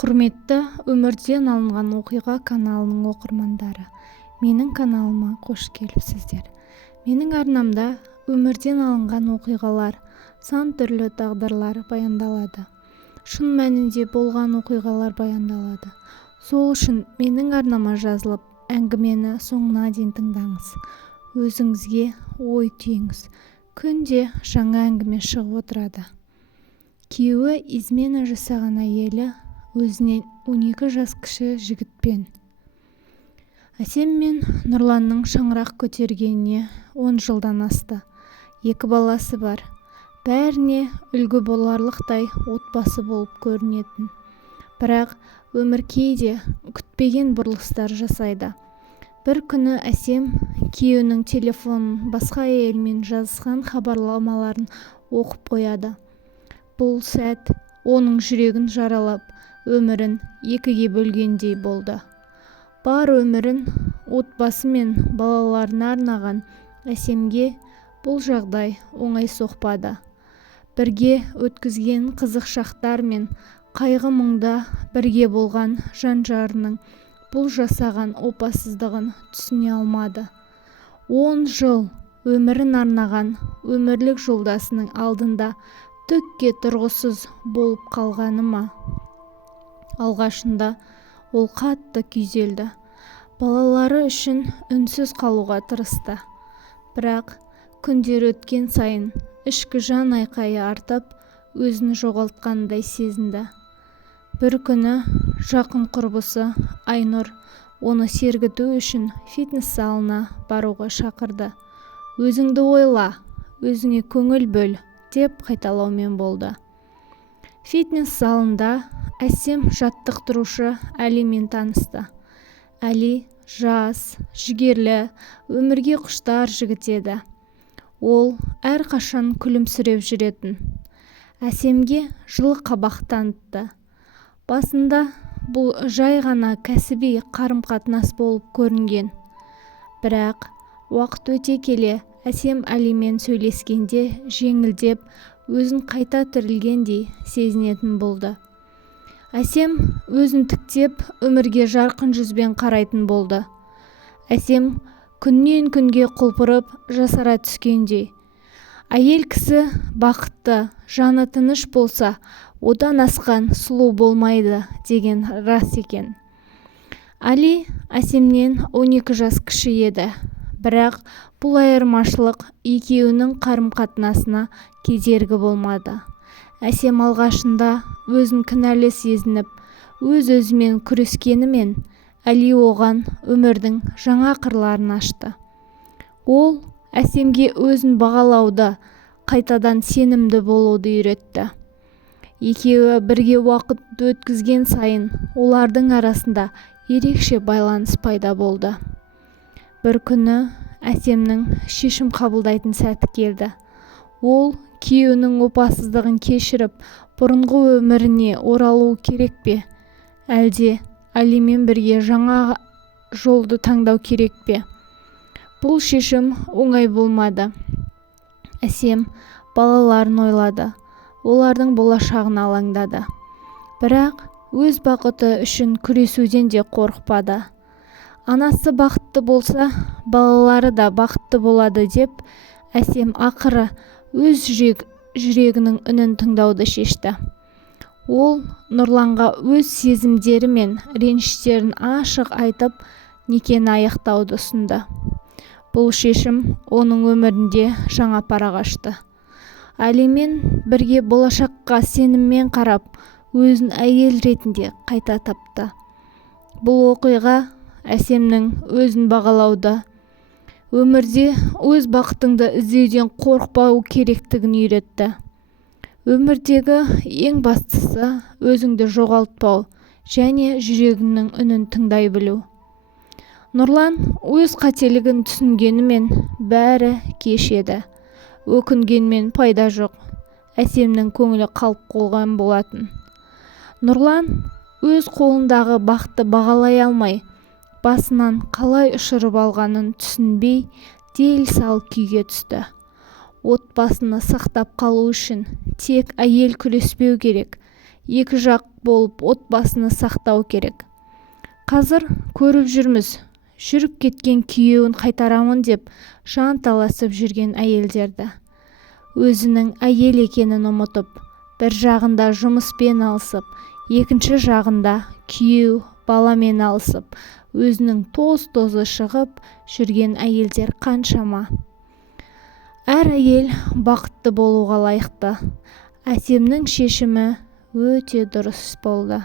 Құрметті өмірден алынған оқиға каналының оқырмандары, менің каналыма қош келіпсіздер. Менің арнамда өмірден алынған оқиғалар, сан түрлі тағдырлар баяндалады. Шын мәнінде болған оқиғалар баяндалады. Сол үшін менің арнама жазылып, әңгімені соңына дейін тыңдаңыз. Өзіңізге ой түйіңіз. Күнде жаңа әңгіме шығып отырады. Күйеуі измена жасаған әйелі өзінен 12 жас кіші жігітпен. Әсем мен Нұрланның шаңырақ көтергеніне 10 жылдан асты. 2 баласы бар. Бәріне үлгі боларлықтай отбасы болып көрінетін. Бірақ өмір кейде күтпеген бұрылыстар жасайды. Бір күні Әсем күйеуінің телефонын басқа әйелмен жазысқан хабарламаларын оқып қояды. Бұл сәт оның жүрегін жаралап, өмірін екіге бөлгендей болды. Бар өмірін отбасы мен балаларына арнаған Әсемге бұл жағдай оңай соқпады. Бірге өткізген қызық шақтар мен қайғы-мұңда бірге болған жан-жарының бұл жасаған опасыздығын түсіне алмады. 10 жыл өмірін арнаған өмірлік жолдасының алдында түкке тұрғысыз болып қалғаны ма? Алғашында ол қатты күйзелді. Балалары үшін үнсіз қалуға тырысты. Бірақ күндер өткен сайын ішкі жан айқайы артып, өзін жоғалтқандай сезінді. Бір күні жақын құрбысы Айнұр оны сергіту үшін фитнес залына баруға шақырды. Өзіңді ойла, өзіңе көңіл бөл, деп қайталаумен болды. Фитнес залында Әсем жаттықтырушы Әлимен танысты. Әли жас, жігерлі, өмірге құштар жігіт еді. Ол әрқашан күлімсіреп жүретін. Әсемге жылы қабақ танытты. Басында бұл жай ғана кәсіби қарым-қатынас болып көрінген. Бірақ уақыт өте келе Әсем Әлимен сөйлескенде жеңілдеп, өзін қайта тірілгендей сезінетін болды. Әсем өзін тіктеп, өмірге жарқын жүзбен қарайтын болды. Әсем күннен күнге құлпырып, жасара түскендей. Әйел кісі бақытты, жаны тыныш болса, одан асқан сұлу болмайды деген рас екен. Әли Әсемнен 12 жас кіші еді. Бірақ бұл айырмашылық екеуінің қарым-қатынасына кедергі болмады. Әсем алғашында өзін кінәлі сезініп, өз-өзімен күрескенімен, Әли оған өмірдің жаңа қырларын ашты. Ол Әсемге өзін бағалауды, қайтадан сенімді болуды үйретті. Екеуі бірге уақыт өткізген сайын олардың арасында ерекше байланыс пайда болды. Бір күні Әсемнің шешім қабылдайтын сәті келді. Ол күйеуінің опасыздығын кешіріп, бұрынғы өміріне оралу керек пе? Әлде Әлимен бірге жаңа жолды таңдау керек пе? Бұл шешім оңай болмады. Әсем балаларын ойлады. Олардың болашағын алаңдады. Бірақ өз бақыты үшін күресуден де қорықпады. Анасы бақытты болса, балалары да бақытты болады деп, Әсем ақыры өз жүрегінің үнін тыңдауды шешті. Ол Нұрланға өз сезімдері мен реніштерін ашық айтып, некені аяқтауды ұсынды. Бұл шешім оның өмірінде жаңа парақ ашты. Әлимен бірге болашаққа сеніммен қарап, өзін әйел ретінде қайта тапты. Бұл оқиға Әсемнің өзін бағалауды, өмірде өз бақытыңды іздеуден қорықпау керектігін үйретті. Өмірдегі ең бастысы өзіңді жоғалтпау және жүрегіңнің үнін тыңдай білу. Нұрлан өз қателігін түсінгенімен бәрі кешеді. Өкінгенмен пайда жоқ. Әсемнің көңілі қалып қойған болатын. Нұрлан өз қолындағы бақты бағалай алмай, басынан қалай ұшырып алғанын түсінбей, дел-сал күйге түсті. Отбасыны сақтап қалу үшін тек әйел күреспеу керек, екі жақ болып отбасыны сақтау керек. Қазір көріп жүрміз, жүріп кеткен күйеуін қайтарамын деп жанталасып жүрген әйелдерді. Өзінің әйел екенін ұмытып, бір жағында жұмыспен алысып, екінші жағында күйеу, баламен алысып, өзінің тоз-тозы шығып жүрген әйелдер қаншама. Әр әйел бақытты болуға лайықты. Әсемнің шешімі өте дұрыс болды.